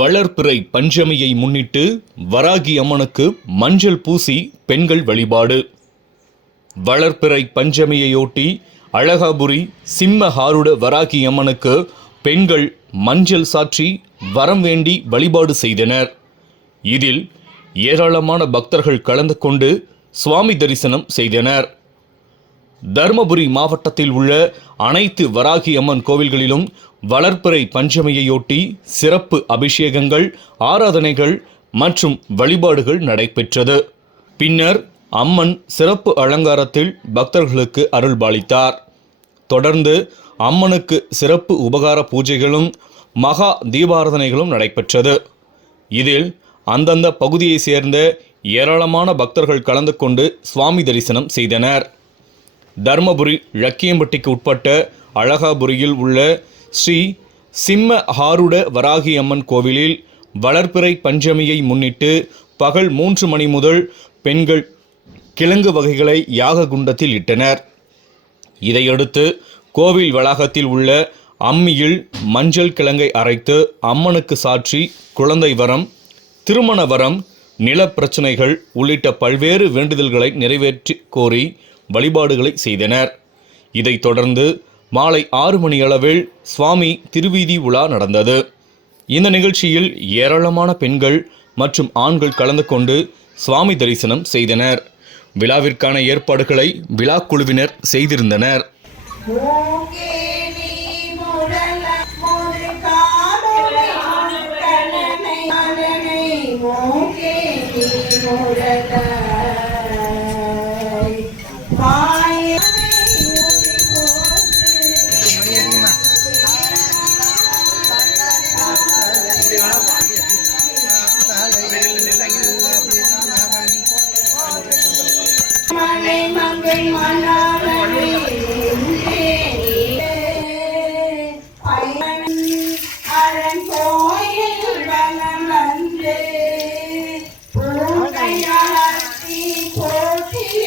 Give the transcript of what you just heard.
வளர்பிறை பஞ்சமியை முன்னிட்டு வராகி அம்மனுக்கு மஞ்சள் பூசி பெண்கள் வழிபாடு. வளர்பிறை பஞ்சமியையொட்டி அழகாபுரி சிம்ம ஹாருட வராகி அம்மனுக்கு பெண்கள் மஞ்சள் சாற்றி வரம் வேண்டி வழிபாடு செய்தனர். இதில் ஏராளமான பக்தர்கள் கலந்து கொண்டு சுவாமி தரிசனம் செய்தனர். தருமபுரி மாவட்டத்தில் உள்ள அனைத்து வராகி அம்மன் கோவில்களிலும் வளர்ப்பிறை பஞ்சமியையொட்டி சிறப்பு அபிஷேகங்கள் ஆராதனைகள் மற்றும் வழிபாடுகள் நடைபெற்றது. பின்னர் அம்மன் சிறப்பு அலங்காரத்தில் பக்தர்களுக்கு அருள்பாலித்தார். தொடர்ந்து அம்மனுக்கு சிறப்பு உபகார பூஜைகளும் மகா தீபாராதனைகளும் நடைபெற்றது. இதில் அந்தந்த பகுதியைச் சேர்ந்த ஏராளமான பக்தர்கள் கலந்து கொண்டு சுவாமி தரிசனம் செய்தனர். தர்மபுரி லக்கியம்பட்டிக்கு உட்பட்ட அழகாபுரியில் உள்ள ஸ்ரீ சிம்ம ஹாருட வராகி அம்மன் கோவிலில் வளர்பிறை பஞ்சமியை முன்னிட்டு பகல் மூன்று மணி முதல் பெண்கள் கிழங்கு வகைகளை யாக குண்டத்தில் இட்டனர். இதையடுத்து கோவில் வளாகத்தில் உள்ள அம்மியில் மஞ்சள் கிழங்கை அரைத்து அம்மனுக்கு சாற்றி குழந்தை வரம் திருமண வரம் நிலப்பிரச்சனைகள் உள்ளிட்ட பல்வேறு வேண்டுதல்களை நிறைவேற்றி கோரி வழிபாடுகளை செய்தனர். இதைத் தொடர்ந்து மாலை ஆறு மணி அளவில் சுவாமி திருவீதி உலா நடந்தது இந்த நிகழ்ச்சியில் ஏராளமான பெண்கள் மற்றும் ஆண்கள் கலந்து கொண்டு சுவாமி தரிசனம் செய்தனர் விழாவிற்கான ஏற்பாடுகளை விழா குழுவினர் செய்திருந்தனர் Thank you. மங்கை மணாலனை அரண் கோயில் வனம் வந்து பூங்கையாளி போற்றிய